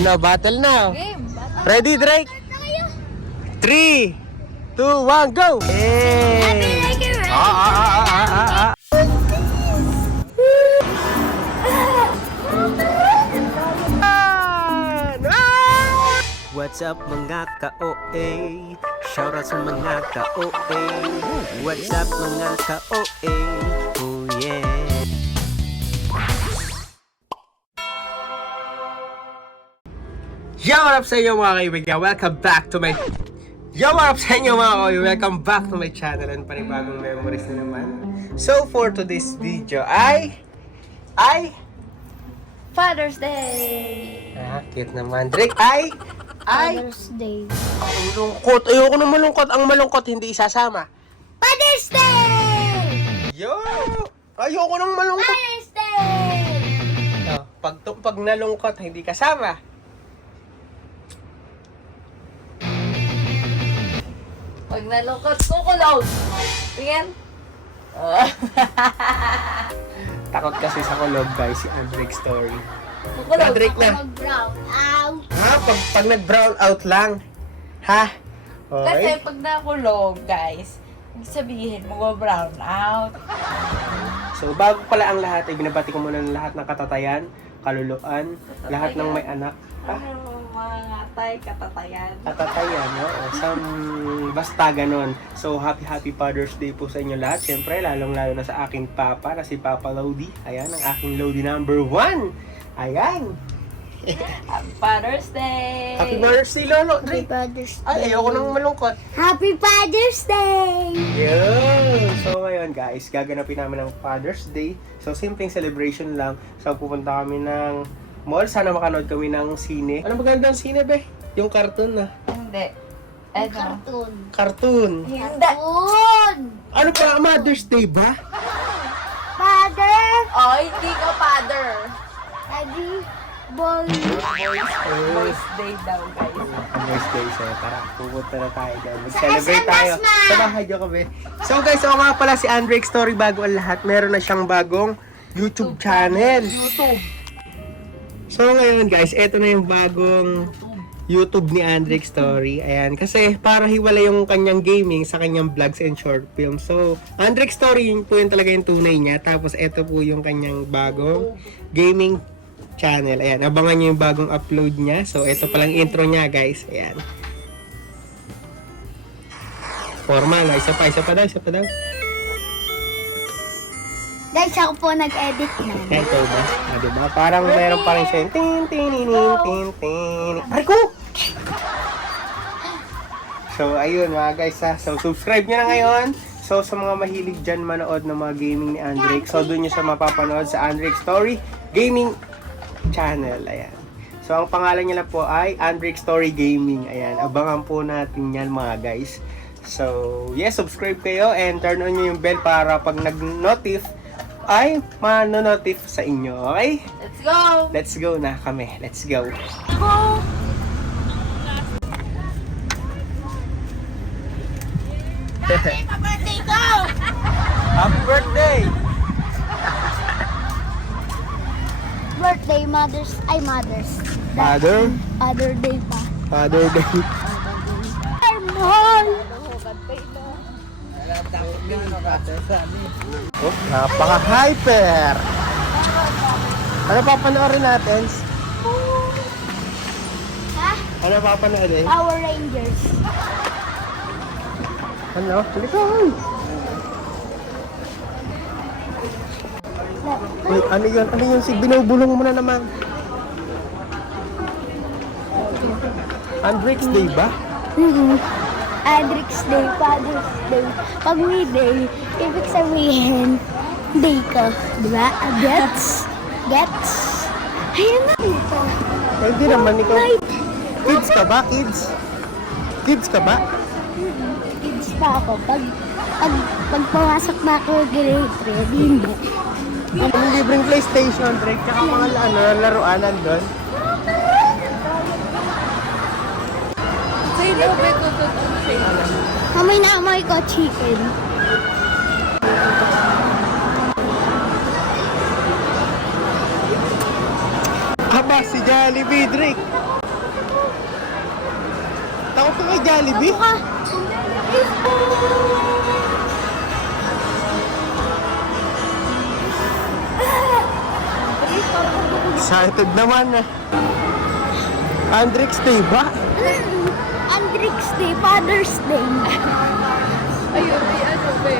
Ano, battle na? Game. Ready, Drake? 3, 2, 1, go! Hey! What's up mga ka-OA? Shoutout sa mga ka-OA. What's up mga ka-OA? Oh yeah! Yo, what up sa inyo mga kaibigan? Welcome back to my... Yo, what up sa inyo mga kaibigan? Welcome back to my channel and panibagong memories na naman. So, for today's video ay... Father's Day. Cute naman. Drake, ay... Father's Day. Ang lungkot. Ayoko na malungkot. Ang malungkot hindi isasama. Father's Day! Yo! Ayoko nang malungkot. Father's Day! Pag nalungkot, hindi kasama. Pag nalungkot, kukulog. Tingin. Takot kasi sa kulog, guys, si Drake story. Kukulog. Drake na. Mag-brown out. Ha? Pag nag-brown out lang? Ha? Kasi Okay. pag nakulog, guys, ibig sabihin, mag-brown out. So, bago pala ang lahat, ay binabati ko muna ng lahat ng katatayan, kaluluan, lahat ng may anak. Ha? Ano, mga tay, katatayan. Katatayan, no? Basta ganon. So, happy Father's Day po sa inyo lahat. Siyempre, lalong-lalo na sa aking papa, na si Papa Lodi. Ayan, ang aking Lodi number 1. Ayan. Happy Father's Day! Happy Father's Day, Lolo. Happy Drake. Father's Day! Ay, ayoko nang malungkot. Happy Father's Day! Yeah! So ngayon guys, gaganapin namin ng Father's Day. So simpleng celebration lang. So pupunta kami ng mall. Sana makanood kami ng sine. Ano magandang sine, be? Yung cartoon na. Hindi. Cartoon. Cartoon. Hindi. Ano pa? Mother's Day ba? Father? Oh, hindi ka father. Daddy, boy. Boys Day daw, guys. Mother's Day. So tara, pupunta na tayo dyan. Mag-celebrate tayo. Sa bahay nyo kami. So guys, ako nga pala si Drake Story. Bago ang lahat, meron na siyang bagong YouTube channel. YouTube. So ngayon guys, eto na yung bagong YouTube ni Drake Story. Ayan, kasi para hiwala yung kanyang gaming sa kanyang vlogs and short films. So, Drake Story yun po yung talaga yung tunay niya. Tapos eto po yung kanyang bagong gaming channel. Ayan, abangan nyo yung bagong upload niya. So, eto palang intro niya guys. Ayan. Formal, isa pa daw. Guys, ako po nag-edit na. Ito ba? Diba? Parang meron pa rin siya yung tin. Ay ko! So, ayun mga guys ha. So, subscribe nyo na ngayon. So, sa mga mahilig dyan manood ng mga gaming ni Drake. So, doon nyo siya mapapanood sa Drake Story Gaming Channel. Ayan. So, ang pangalan niya lang po ay Drake Story Gaming. Ayan. Abangan po natin yan mga guys. So, yes, subscribe kayo and turn on nyo yung bell para pag nag-notif ay manonotif sa inyo, okay? Let's go! Let's go na kami. Let's go. Happy birthday ko! Happy birthday! Birthday, mother's. Father? Other day pa. Father Day. Mahal! Oh, napaka-hyper! Ano papanoorin natin? Ha? Ano papanoorin? Power Rangers. Ano? Halika! Uy, ano yun? Ano yun? Binubulong mo na naman. Drake's Day ba? Drake's Day, Father's Day. Pag may day, ibig sabihin, day ka. Diba? Gets? Ayun na ito. Hindi naman ikaw. Kids ka ba? Kids ka ba? Kids pa ako. Pag pumasok na ako grade 3, hindi. Yung libreng PlayStation, Drake, tsaka mga laruan nandun. Sa'yo na ba ito? Kamay na amoy ko, chicken. Aba, si Jollibee, Drake. Takot ka kay Jollibee? Ka. Excited naman na. Andrix Day ba? Andrix Day, Father's Day. Ayun, may ano be.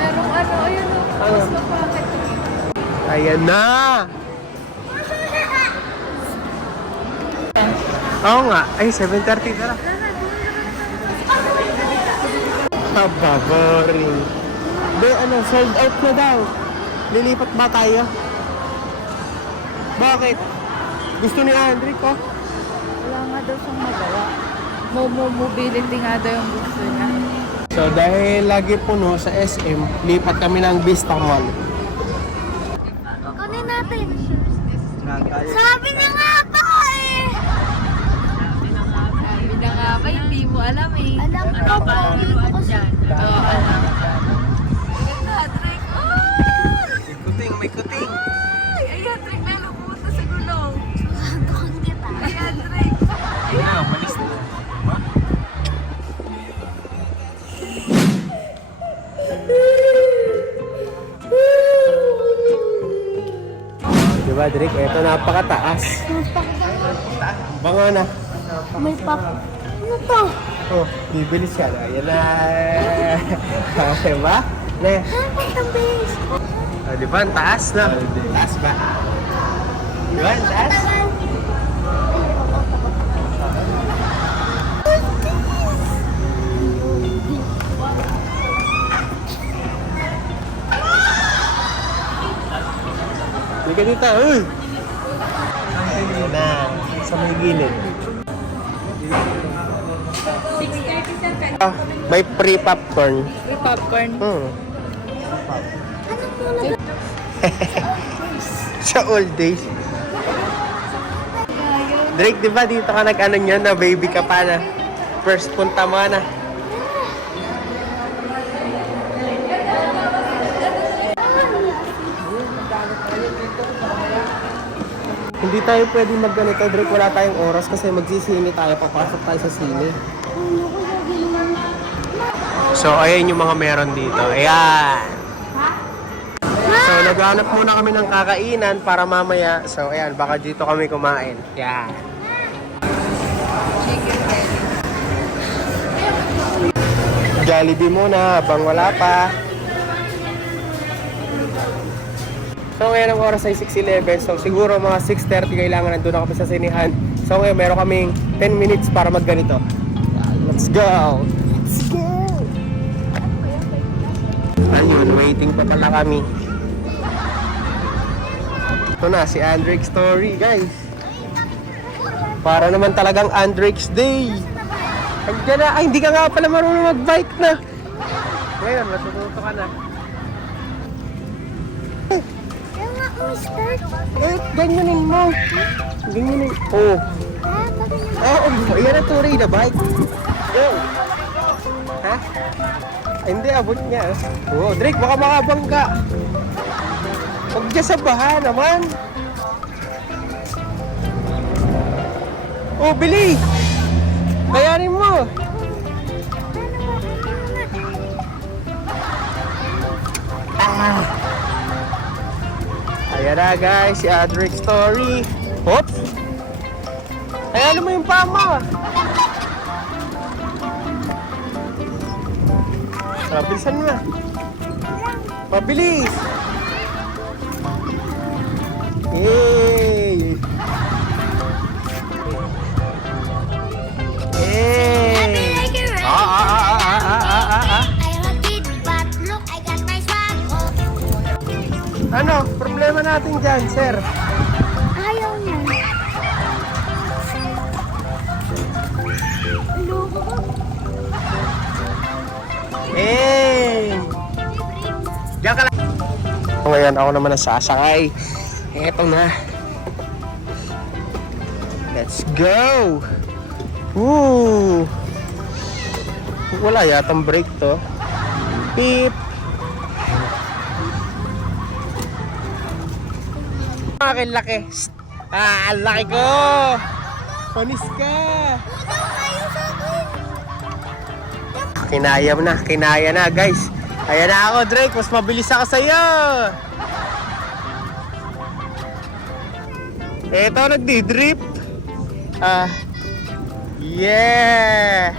Merong ano, ayun o. Ano? Mas mapakit. Ayan na! Oo nga. Ay, 7:30 na lang. Aba, boring. Be, ano, sold out na daw. Lilipat ba tayo? Bakit? Gusto ni Andric, oh. Wala nga daw siyang magawa. Mobility nga daw yung gusto niya. So, dahil lagi puno sa SM, lipat kami ng Vista Mall. Kunin natin. Sabi na nga ba eh. Sabi na nga ba, hindi mo alam eh. Alam ko po. Oo, alam. Ayun na, Drake. Oh! May kuting, may kuting. Ay, ayan, Drake, lalo pumunta sa gulong. Tukon kita. Ayan, Drake. Ayan, malis na. Diba, Drake? Ito napakataas. Bango na. May pop. Ano to? Oh, bibilis ka na. Ayan na. Diba? Ne. Bakit ang bilis? Oh, diba? Ang taas na. Taas ba? Diba? Ang taas? Hindi ka dito. Uy! Ayan na. Sa may gilid. Ah, may free popcorn. Free popcorn. Sa old days. Drake, di ba dito ka nag-ano niyan na baby ka pa na? First punta mo na. Hindi tayo pwede magganito, Drake. Wala tayong oras kasi magsisini tayo. Papasok tayo sa sine. So, ayan yung mga meron dito. Ayan. So, naghanap muna kami ng kakainan para mamaya. So, ayan, baka dito kami kumain. Ayan. Jollibee muna habang wala pa. So, ngayon ang oras ay 6:11. So, siguro mga 6:30 kailangan nandun na kami sa sinihan. So, ngayon meron kaming 10 minutes para magganito. Let's go! Let's go! Ayun, waiting pa pala kami. Ito na, si Andrix Story, guys. Para naman talagang Andrix Day. Andiyan na. Ay, hindi ka nga pala marunong mag-bike na. Ngayon, matututo ka na. Kaya nga mo start. Eh, ganyanin mo. Ganyanin. Oh. Oh, ayan na tuloy na bike. Go. Ha? Ay, hindi, abot niya. Oh, Drake, baka makabangga. Huwag dyan sa baha naman. Oh, Billy! Kayanin mo. Ah. Ayan na guys, si Adric Story. Oops! Ayan mo yung pama. Bilisan mo na. Mabilis! Yay! Yay! Ano? Problema natin dyan, sir. Ayaw niya. Loko ko. Hey! Diyan ka lang. Ngayon ako naman ang sasakay. Eto na. Let's go! Woo! Wala yatang brake to. Beep! Akin laki. Ah, laki ko! Panis ka! Ayaw sa Kinaya na guys. Ayan na ako, Drake. Mas mabilis ako sa'yo. Eto, nagdi-drip. Yeah.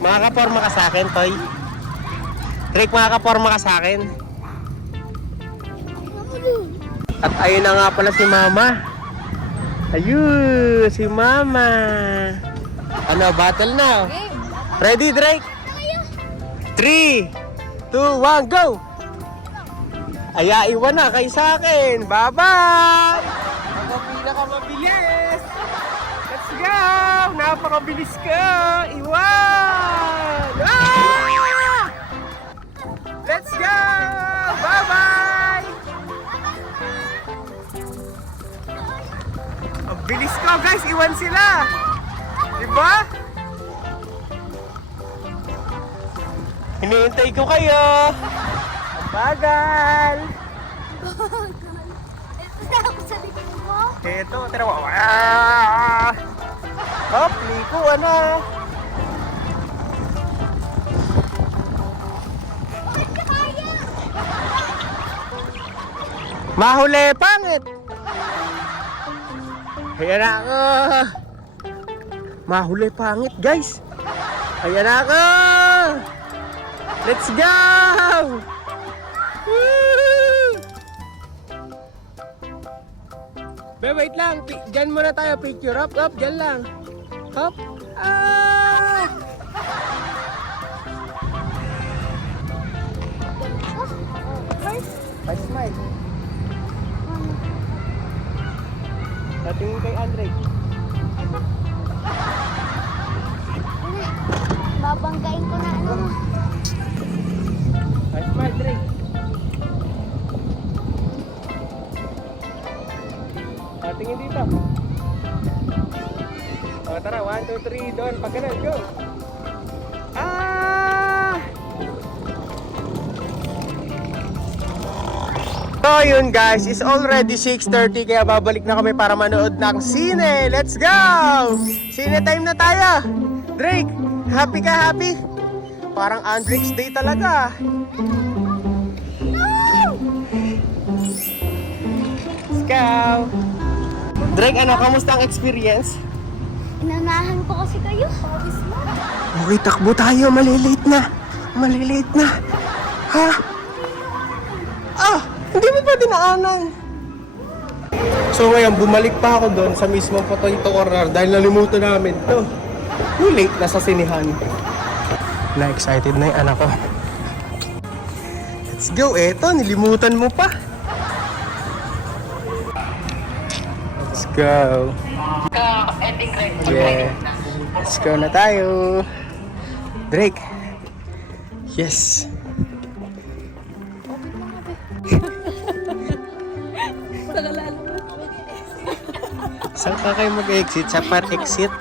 Makakaporma ka sa akin, Toy. Drake, makakaporma ka sa akin. At ayun na nga pala si Mama. Ayun, si Mama. Ano, battle na? Ready, Drake? 3, 2, 1, go! Aya, iwan na kay sa akin. Bye-bye! Ako pinakamabilis! Let's go! Napakabilis ka! Iwan! Ah! Let's go! Bye-bye! Ang bilis ko, guys! Iwan sila! Diba? Hinihintay ko kayo! Ang bagal! Ito, tira mo! Hop, liko, ano? Mahuli, pangit! Ayan ako! Mahuli, pangit, guys! Ayan ako! Let's go! Woo! Be, wait lang. Diyan muna tayo picture. Hop, hop, diyan lang. Hop. Ah! Nice smile. Patingin kay Andre. Babanggain ko na ano. Nice smile, Dre. Tingin dito. O, tara, 1, 2, 3, doon. Pag ganun, go! Ah! So yun guys, it's already 6:30 kaya babalik na kami para manood ng sine. Let's go! Sine time na tayo. Drake, happy ka, happy? Parang Andrix Day talaga. Let's go! Drake, ano, kamusta ang experience? Inanahan ko kasi kayo. Okay, takbo tayo. Malilate na. Malilate na. Ha? Ah! Hindi mo pa dinaanan. So ngayon, bumalik pa ako doon sa mismong Potoito Corner dahil nalimutan namin to. Yung late na sa sinihan. Na-excited na yung anak ko. Let's go. Eto, nilimutan mo pa. Let's go. Yeah. Let's go na tayo. Drake. Yes. Saan ka kayo mag-exit? Sa par-exit?